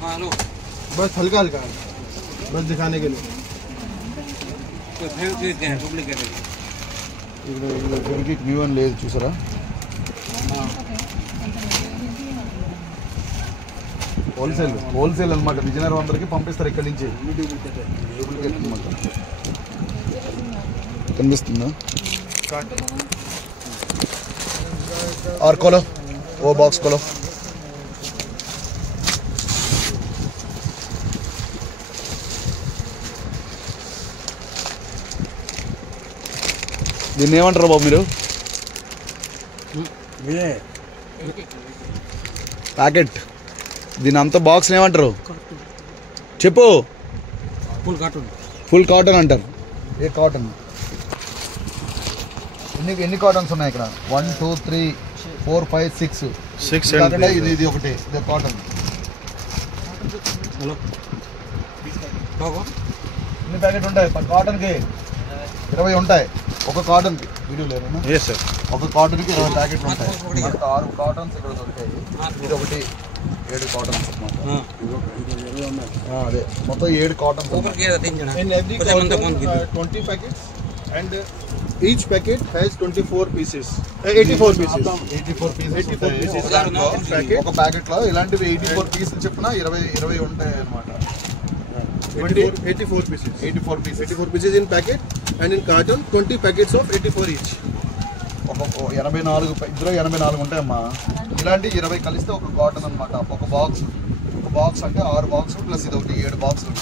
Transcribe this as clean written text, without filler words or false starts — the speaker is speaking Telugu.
लो बस हल्का हल्का बस दिखाने के लिए डुप्लीकेट ఇక్కడ న్యూ అని లేదు చూసారా హోల్సేల్ అనమాట విజయనగరం అందరికి పంపిస్తారు ఇక్కడ నుంచి డూప్లికేట్ అనమాట కనిపిస్తుందా और खोलो वो बॉक्स खोलो దీన్ని ఏమంటారు బాబు మీరు ప్యాకెట్ దీని అంత బాక్స్ ఏమంటారు చెప్పు ఫుల్ కాటన్ అంటారు ఏ కాటన్ ఎన్ని కాటన్స్ ఉన్నాయి ఇక్కడ 1 2 3 4 5 6 ఇది ఒకటి ఇది కాటన్ ఎన్ని ప్యాకెట్ ఉంటాయి కాటన్కి 20 ఉంటాయి ఒక కాటన్కి వీడియో లేదు ఒక కాటన్కి 20 ప్యాకెట్లు ఉంటాయి 6 కాటన్స్ ఇక్కడ దొరికాయి ఇది ఒకటి 7 కాటన్స్ అదే మొత్తం 7 cottons in every cotton 20 packets and each packet has 24 pieces 84 pieces 84 pieces ఒక ప్యాకెట్ లో ఇలాంటివి 84 పీసులు చెప్పిన 20 ఉంటాయి అన్నమాట 84 pieces in packet and in carton 20 packets of 84 each ఒక 84 ఇద్దరు 84 ఉంటాయమ్మా ఇలాంటి 20 కలిస్తే ఒక కాటన్ అన్నమాట ఒక బాక్స్ అంటే 6 బాక్స్ ప్లస్ ఇది ఒకటి 7 బాక్సులు